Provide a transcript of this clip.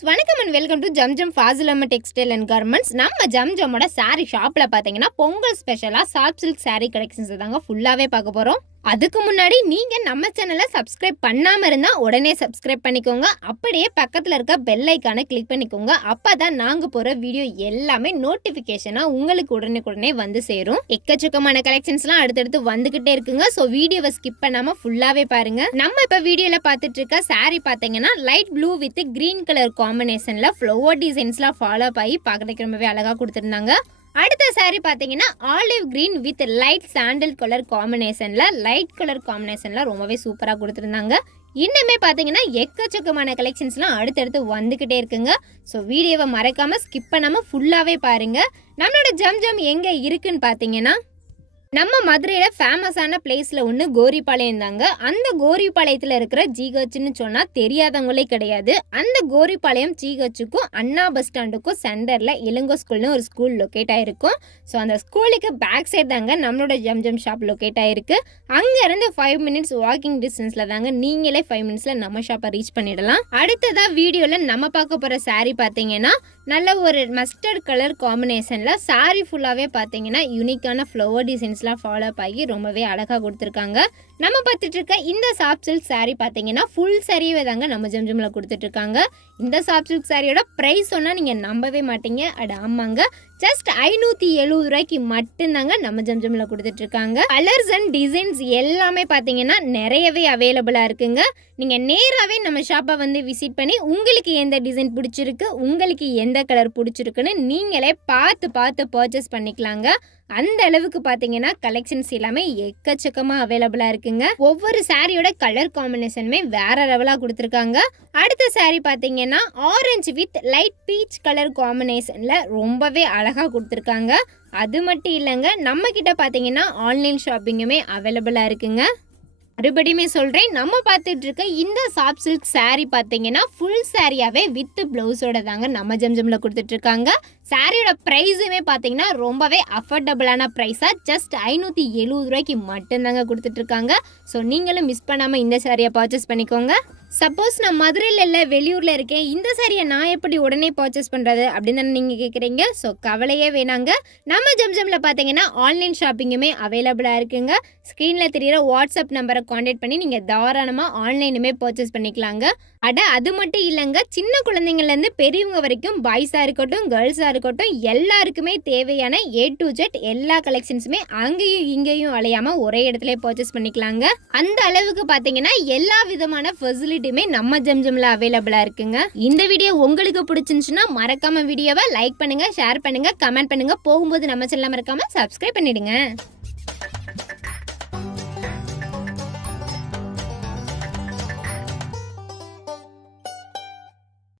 Friends வணக்கம் and welcome to Zamzam Fasil Amma textile and garments. நம்ம ஜம்ஜமோட sorry ஷாப்ல பாத்தீங்கன்னா பொங்கல் ஸ்பெஷலா சாஃப்ட் சில்க் சாரி கலெக்ஷன்ஸ் தாங்க ஃபுல்லாவே பார்க்க போறோம். அதுக்கு முன்னாடி நீங்க நம்ம சேனலை சப்ஸ்கிரைப் பண்ணாம இருந்தா உடனே சப்ஸ்கிரைப் பண்ணிக்கோங்க. அப்படியே பக்கத்துல இருக்க பெல் ஐக்கானை கிளிக் பண்ணிக்கோங்க. அப்பதான் நாங்க போற வீடியோ எல்லாமே நோட்டிபிகேஷனா உங்களுக்கு உடனே வந்து சேரும். எக்கச்சக்கமான கலெக்ஷன்ஸ் எல்லாம் அடுத்தடுத்து வந்துகிட்டே இருக்குங்க. சோ வீடியோவை ஸ்கிப் பண்ணாம ஃபுல்லாவே பாருங்க. நம்ம இப்ப வீடியோல பாத்துட்டு இருக்க சாரி பாத்தீங்கன்னா light blue with green colour காம்பினேஷன்ல ஃப்ளவர் டிசைன்ஸ்லாம் ஃபாலோ ஆகி பாக்கிறதுக்கு ரொம்பவே அழகா கொடுத்திருந்தாங்க. அடுத்த சாரி பாத்தீங்கன்னா olive green with light sandal colour காம்பினேஷன்ல ரொம்பவே சூப்பரா கொடுத்திருந்தாங்க. இன்னுமே பாத்தீங்கன்னா எக்கச்சக்கமான கலெக்ஷன்ஸ்லாம் அடுத்தடுத்து வந்துகிட்டே இருக்குங்க. ஸோ வீடியோவை மறக்காம ஸ்கிப் பண்ணாம ஃபுல்லாவே பாருங்க. நம்மளோட ஜம்ஜம் எங்க இருக்குன்னு பாத்தீங்கன்னா நம்ம மதுரையில ஃபேமஸான பிளேஸ்ல ஒன்று கோரிப்பாளையம் தாங்க. அந்த கோரிப்பாளையத்துல இருக்கிற ஜிஹெச்னு சொன்னா தெரியாதவங்களே கிடையாது. அந்த கோரிப்பாளையம் ஜிஹெச்சுக்கும் அண்ணா பஸ் ஸ்டாண்டுக்கும் சென்டர்ல இளங்கோ ஸ்கூல்னு ஒரு ஸ்கூல் லொக்கேட் ஆயிருக்கும். ஸோ அந்த ஸ்கூலுக்கு பேக் சைட் தாங்க நம்மளோட ஜம்ஜம் ஷாப் லொக்கேட் ஆயிருக்கு. அங்க இருந்து 5 minutes வாக்கிங் டிஸ்டன்ஸ்ல தாங்க நீங்களே 5 minutesல நம்ம ஷாப்பை ரீச் பண்ணிடலாம். அடுத்ததா வீடியோல நம்ம பார்க்க போற சாரி பாத்தீங்கன்னா நல்ல ஒரு மஸ்டர்ட் கலர் காம்பினேஷன்ல சாரி ஃபுல்லாவே பாத்தீங்கன்னா யூனிக்கான ஃப்ளவர் டிசைன்ஸ் ஃபாலோ ஆகி ரொம்பவே அழகா கொடுத்திருக்காங்க. நம்ம பார்த்துட்டு இருக்க இந்த சாஃப்ட் சில்க் சாரி பாத்தீங்கன்னா ஃபுல் சாரியே தாங்க நம்ம ஜம்ஜம்ல கொடுத்துட்டு இருக்காங்க. இந்த சாஃப்ட் சில்க் சாரியோட பிரைஸ் சொன்னா நீங்க நம்பவே மாட்டீங்க. அட ஆமாங்க, ஜஸ்ட் 570 ரூபாய்க்கு மட்டும்தாங்க நம்ம ஜம்ஜம்ல கொடுத்துட்டு இருக்காங்க. கலர்ஸ் அண்ட் டிசைன்ஸ் எல்லாமே பாத்தீங்கன்னா நிறையவே அவைலபிளா இருக்குங்க. நீங்க நேராவே நம்ம ஷாப்பை வந்து விசிட் பண்ணி உங்களுக்கு எந்த டிசைன் பிடிச்சிருக்கு, உங்களுக்கு எந்த கலர் பிடிச்சிருக்குன்னு நீங்களே பார்த்து பர்ச்சேஸ் பண்ணிக்கலாங்க. அந்த அளவுக்கு பாத்தீங்கன்னா கலெக்ஷன்ஸ் எல்லாமே எக்கச்சக்கமா அவைலபிளா இருக்குங்க. ஒவ்வொரு சாரியோட கலர் காம்பினேஷனுமே வேற லெவலா கொடுத்துருக்காங்க. அடுத்த சாரி பாத்தீங்கன்னா orange with light peach colour காம்பினேஷன்ல ரொம்பவே அழகா கொடுத்துருக்காங்க. அது மட்டும் இல்லைங்க, நம்ம கிட்ட பாத்தீங்கன்னா ஆன்லைன் ஷாப்பிங்குமே அவைலபிளா இருக்குங்க. மறுபடியுமே சொல்றேன், நம்ம பார்த்துட்டு இருக்க இந்த சாஃப்ட் சில்க் சாரி பாத்தீங்கன்னா ஃபுல் சாரியாவே வித் பிளவுஸோட தாங்க நம்ம ஜம்ஜம்ல கொடுத்துட்டு இருக்காங்க. சாரியோட பிரைஸுமே பாத்தீங்கன்னா ரொம்பவே அஃபோர்டபுளான பிரைஸா ஜஸ்ட் 570 ரூபாய்க்கு மட்டும்தாங்க கொடுத்துட்டு இருக்காங்க. ஸோ நீங்களும் மிஸ் பண்ணாம இந்த சாரியை பர்ச்சேஸ் பண்ணிக்கோங்க. சப்போஸ் நான் மதுரையில் இல்லை வெளியூரில் இருக்கேன், இந்த சாரியை நான் எப்படி உடனே பர்ச்சேஸ் பண்ணுறது அப்படின்னு தானே நீங்கள் கேட்குறீங்க. ஸோ கவலையே வேணாங்க, நம்ம ஜம்ஜம்ல பார்த்தீங்கன்னா ஆன்லைன் ஷாப்பிங்குமே அவைலபிளாக இருக்குங்க. ஸ்க்ரீனில் தெரிகிற வாட்ஸ்அப் நம்பரை காண்டாக்ட் பண்ணி நீங்கள் தாராளமாக ஆன்லைனுமே பர்ச்சேஸ் பண்ணிக்கலாங்க. அது மட்டும் இல்லைங்க, சின்ன குழந்தைங்கள்லேருந்து பெரியவங்க வரைக்கும் பாய்ஸாக இருக்கட்டும் கேர்ள்ஸாக இருக்கட்டும் எல்லாருக்குமே தேவையான A to Z எல்லா கலெக்ஷன்ஸுமே அங்கேயும் இங்கேயும் அலையாமல் ஒரே இடத்துல பர்ச்சேஸ் பண்ணிக்கலாங்க. அந்த அளவுக்கு பார்த்தீங்கன்னா எல்லா விதமான ஃபெசிலிட்டியுமே நம்ம ஜம்ஜம்ல அவைலபிளா இருக்குங்க. இந்த வீடியோ உங்களுக்கு பிடிச்சிருந்துச்சுன்னா மறக்காம வீடியோவை லைக் பண்ணுங்க, ஷேர் பண்ணுங்க, கமெண்ட் பண்ணுங்க. போகும்போது நம்ம சேனலை மறக்காம சப்ஸ்கிரைப் பண்ணிடுங்க.